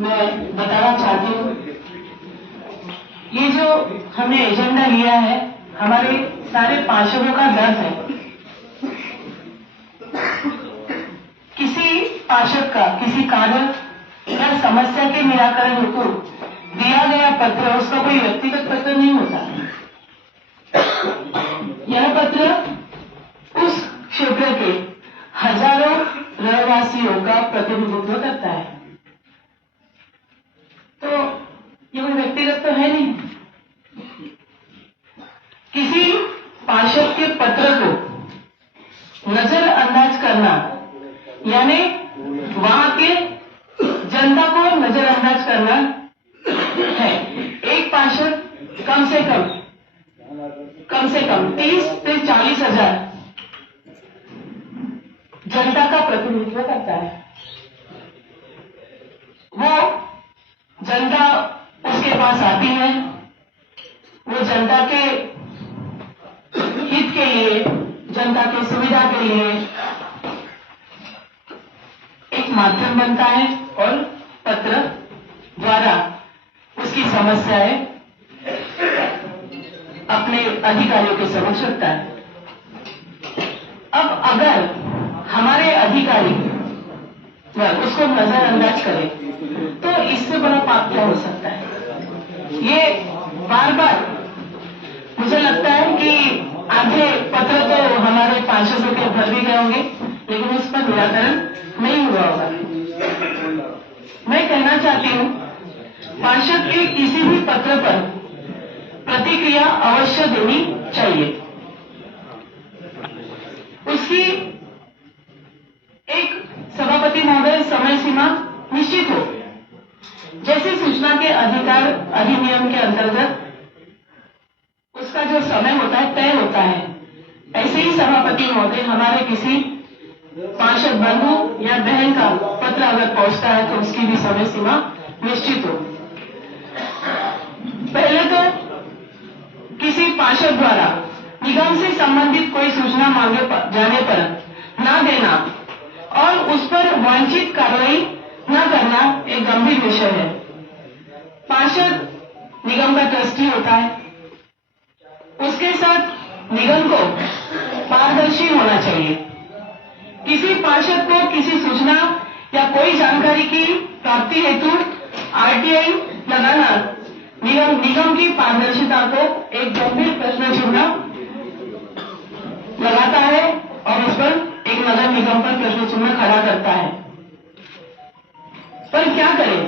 मैं बताना चाहती हूँ, ये जो हमने एजेंडा लिया है हमारे सारे पार्षदों का दर्द है। किसी पार्षद का किसी कार्य या समस्या के निराकरण हेतु दिया गया पत्र उसका कोई व्यक्तिगत पत्र नहीं होता। यह पत्र उस क्षेत्र के हजारों रहवासियों का प्रतिनिधित्व करता है। तो ये कोई व्यक्तिगत तो है नहीं। किसी पार्षद के पत्र को नजरअंदाज करना यानी वहां के जनता को नजरअंदाज करना है। एक पार्षद कम से कम 30 से 40 हजार जनता का प्रतिनिधित्व करता है। वो जनता उसके पास आती है, वो जनता के हित के लिए, जनता की सुविधा के लिए एक माध्यम बनता है और पत्र द्वारा उसकी समस्याएं अपने अधिकारियों के समक्ष रखता है। अब अगर हमारे अधिकारी उसको नजरअंदाज करें तो इससे बड़ा पाप क्या हो सकता है। ये बार बार मुझे लगता है कि आधे पत्र तो हमारे पार्षदों के भर भी गए होंगे लेकिन उस पर निराकरण नहीं हुआ होगा। मैं कहना चाहती हूं, पार्षद के किसी भी पत्र पर प्रतिक्रिया अवश्य देनी चाहिए। उसकी एक सभापति महोदय समय सीमा निश्चित हो। जैसे सूचना के अधिकार अधिनियम के अंतर्गत उसका जो समय होता है तय होता है, ऐसे ही सभापति महोदय हमारे किसी पार्षद बंधु या बहन का पत्र अगर पहुंचता है तो उसकी भी समय सीमा निश्चित हो। पहले तो किसी पार्षद द्वारा निगम से संबंधित कोई सूचना मांगे जाने पर न देना और उस पर वांछित कार्रवाई न करना एक गंभीर विषय है। पार्षद निगम का ट्रस्टी होता है, उसके साथ निगम को पारदर्शी होना चाहिए। किसी पार्षद को किसी सूचना या कोई जानकारी की प्राप्ति हेतु आरटीआई लगाना निगम की पारदर्शिता को एक गंभीर प्रश्न चिन्ह लगाता है और उस पर एक नगर निगम पर प्रश्न चिन्ह खड़ा करता है। पर क्या करें,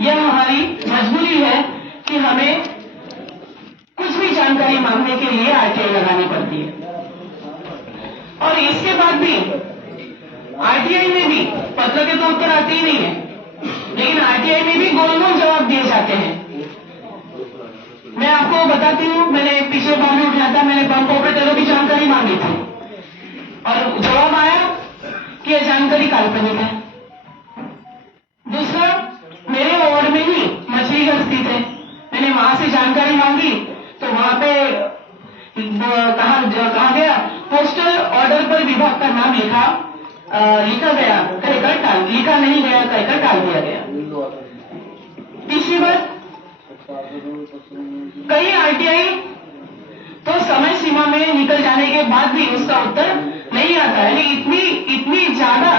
यह हमारी मजबूरी है कि हमें कुछ भी जानकारी मांगने के लिए आरटीआई लगानी पड़ती है। और इसके बाद भी आरटीआई में भी पत्र के तो उत्तर आते ही नहीं है, लेकिन आरटीआई में भी गोल गोल जवाब दिए जाते हैं। मैं आपको बताती हूँ, मैंने पिछले बार में उठाया था, मैंने पंप ऑपरेटरों की जानकारी मांगी थी और जवाब आया कि यह जानकारी काल्पनिक है। दूसरा, मेरे वार्ड में ही मछली घर स्थित है, मैंने वहां से जानकारी मांगी तो वहां पे कहा गया पोस्टल ऑर्डर पर विभाग का नाम लिखा गया, कहकर लिखा नहीं गया, कहकर टाल दिया गया। तीसरी बात, कई आरटीआई तो समय सीमा में निकल जाने के बाद भी उसका उत्तर नहीं आता है। इतनी ज्यादा,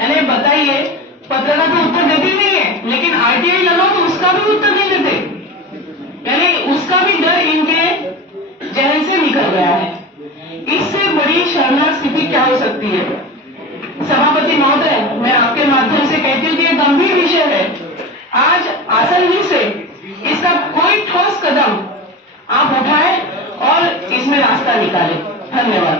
यानी बताइए, पत्र का तो उत्तर देते ही नहीं है लेकिन आरटीआई लगाओ तो उसका भी उत्तर नहीं देते, यानी उसका भी डर इनके जहन से निकल गया है। इससे बड़ी शर्मनाक स्थिति क्या हो सकती है। सभापति महोदय, मैं आपके माध्यम से कहती हूँ कि यह गंभीर विषय है। आज आसानी से इसका कोई ठोस कदम आप उठाएं और इसमें रास्ता निकालें। धन्यवाद।